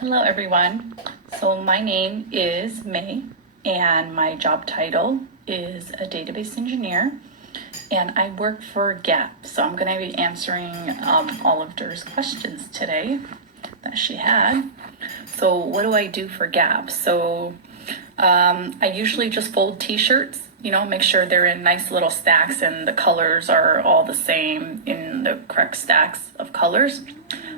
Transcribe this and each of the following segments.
Hello, everyone. So my name is May, and my job title is a database engineer, and I work for Gap. So I'm going to be answering all of Dur's questions today that she had. So what do I do for Gap? So I usually just fold t-shirts, make sure they're in nice little stacks and the colors are all the same in the correct stacks of colors.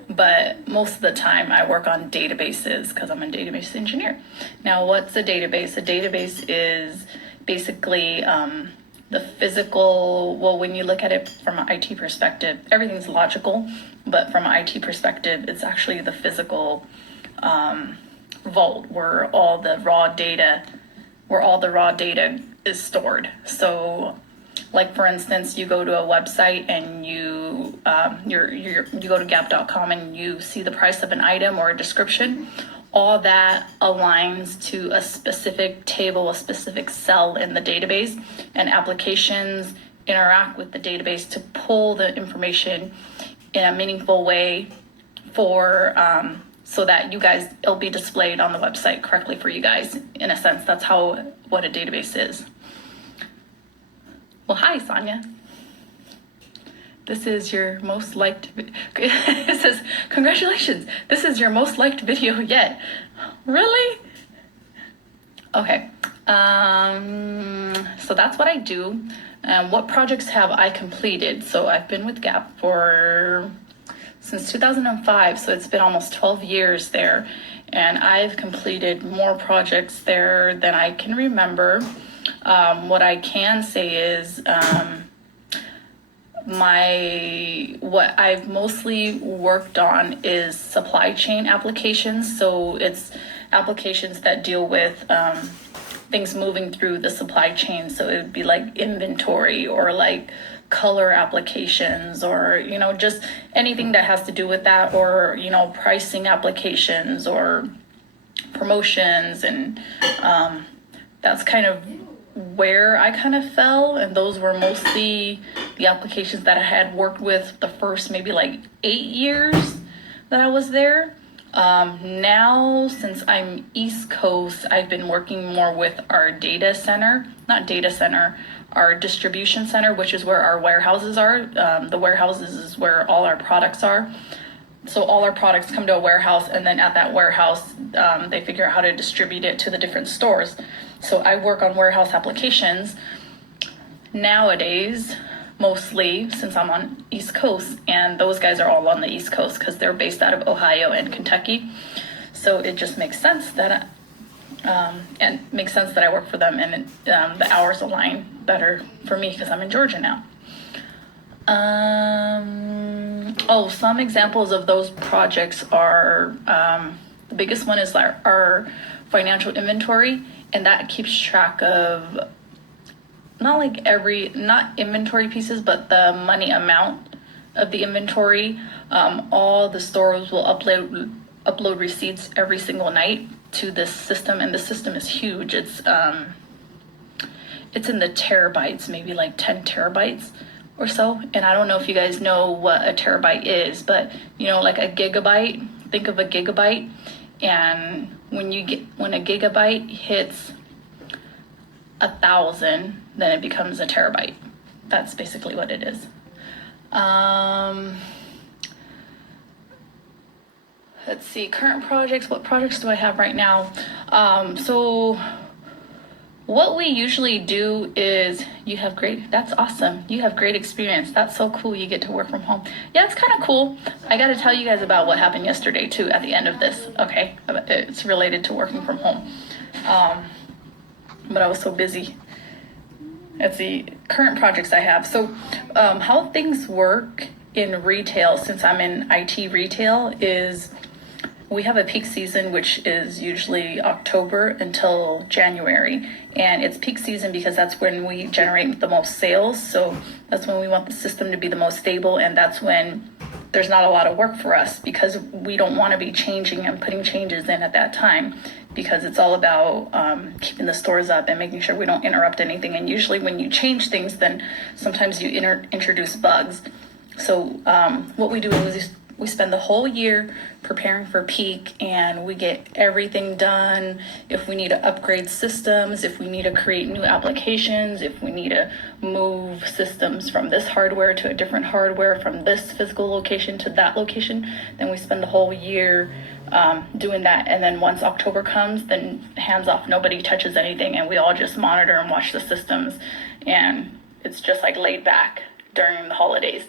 But most of the time I work on databases because I'm a database engineer. Now, what's a database? A database is basically the physical, well, when you look at it from an IT perspective, everything's logical, but from an IT perspective, it's actually the physical vault where all the raw data is stored. So like, for instance, you go to a website and you go to gap.com and you see the price of an item or a description. All that aligns to a specific table, a specific cell in the database, and applications interact with the database to pull the information in a meaningful way for so that it'll be displayed on the website correctly for you guys. In a sense, that's what a database is. Well, hi, Sonia. This is your most liked, it says, congratulations, this is your most liked video yet. Really? Okay, so that's what I do. What projects have I completed? So I've been with Gap since 2005, so it's been almost 12 years there. And I've completed more projects there than I can remember. What I can say is what I've mostly worked on is supply chain applications. So it's applications that deal with things moving through the supply chain. So it would be like inventory or like color applications or, just anything that has to do with that, or, pricing applications or promotions. And that's kind of where I kind of fell, and those were mostly the applications that I had worked with the first maybe like 8 years that I was there. Now, since I'm East Coast, I've been working more with our our distribution center, which is where our warehouses are. The warehouses is where all our products are. So all our products come to a warehouse, and then at that warehouse, they figure out how to distribute it to the different stores. So I work on warehouse applications nowadays, mostly since I'm on East Coast, and those guys are all on the East Coast because they're based out of Ohio and Kentucky. So it just makes sense that I work for them, and the hours align better for me because I'm in Georgia now. Some examples of those projects are, the biggest one is our financial inventory, and that keeps track of not inventory pieces, but the money amount of the inventory. All the stores will upload receipts every single night to this system, and the system is huge. It's in the terabytes, maybe like 10 terabytes or so. And I don't know if you guys know what a terabyte is, but like a gigabyte, think of a gigabyte. And when a gigabyte hits 1,000, then it becomes a terabyte. That's basically what it is. Let's see, current projects. What projects do I have right now? So what we usually do is, that's awesome. You have great experience. That's so cool. You get to work from home. Yeah, it's kind of cool. I got to tell you guys about what happened yesterday too at the end of this. Okay. It's related to working from home. But I was so busy. Let's see, current projects I have. So how things work in retail, since I'm in IT retail, is we have a peak season, which is usually October until January. And it's peak season because that's when we generate the most sales. So that's when we want the system to be the most stable. And that's when there's not a lot of work for us, because we don't want to be changing and putting changes in at that time, because it's all about keeping the stores up and making sure we don't interrupt anything. And usually when you change things, then sometimes you introduce bugs. So what we do is we spend the whole year preparing for peak, and we get everything done. If we need to upgrade systems, if we need to create new applications, if we need to move systems from this hardware to a different hardware, from this physical location to that location, then we spend the whole year doing that. And then once October comes, then hands off, nobody touches anything, and we all just monitor and watch the systems. And it's just like laid back during the holidays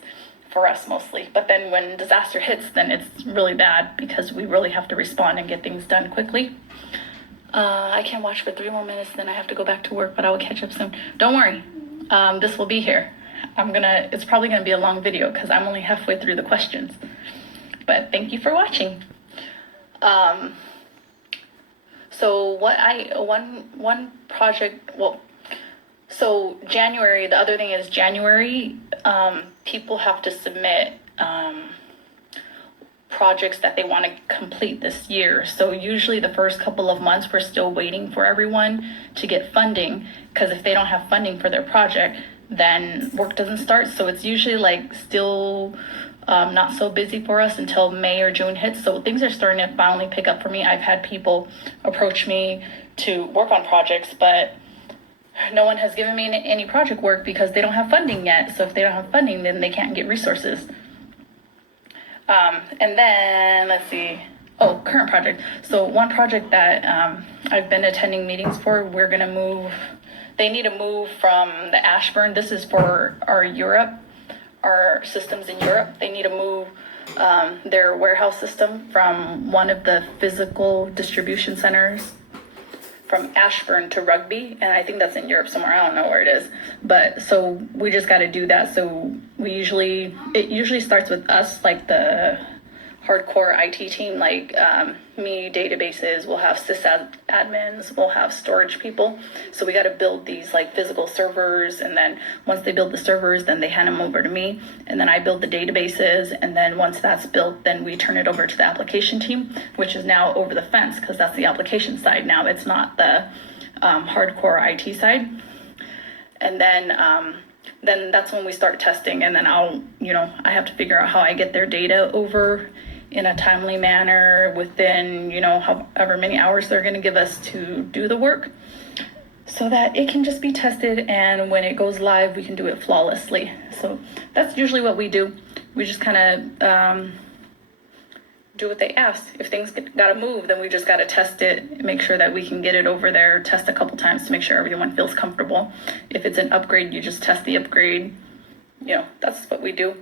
for us mostly. But then when disaster hits, then it's really bad because we really have to respond and get things done quickly. I can't watch for 3 more minutes, then I have to go back to work, but I will catch up soon. Don't worry, this will be here. It's probably gonna be a long video because I'm only halfway through the questions. But thank you for watching. So one project, so January, the other thing is January, people have to submit projects that they want to complete this year. So usually the first couple of months, we're still waiting for everyone to get funding, because if they don't have funding for their project, then work doesn't start. So it's usually like still not so busy for us until May or June hits. So things are starting to finally pick up for me. I've had people approach me to work on projects, but no one has given me any project work because they don't have funding yet. So if they don't have funding, then they can't get resources. And then let's see. Oh, current project. So one project that I've been attending meetings for, we're gonna move. They need to move from the Ashburn. This is for our systems in Europe. They need to move their warehouse system from one of the physical distribution centers from Ashburn to Rugby, and I think that's in Europe somewhere. I don't know where it is, but so we just got to do that. So it usually starts with us, like the hardcore IT team, like me, databases. We'll have sysadmins, we'll have storage people. So we got to build these like physical servers, and then once they build the servers, then they hand them over to me, and then I build the databases. And then once that's built, then we turn it over to the application team, which is now over the fence because that's the application side now. It's not the hardcore IT side. And then that's when we start testing, and then I have to figure out how I get their data over in a timely manner within, however many hours they're going to give us to do the work, so that it can just be tested, and when it goes live, we can do it flawlessly. So that's usually what we do. We just kind of do what they ask. If things gotta move, then we just gotta test it, make sure that we can get it over there, test a couple times to make sure everyone feels comfortable. If it's an upgrade, you just test the upgrade. That's what we do.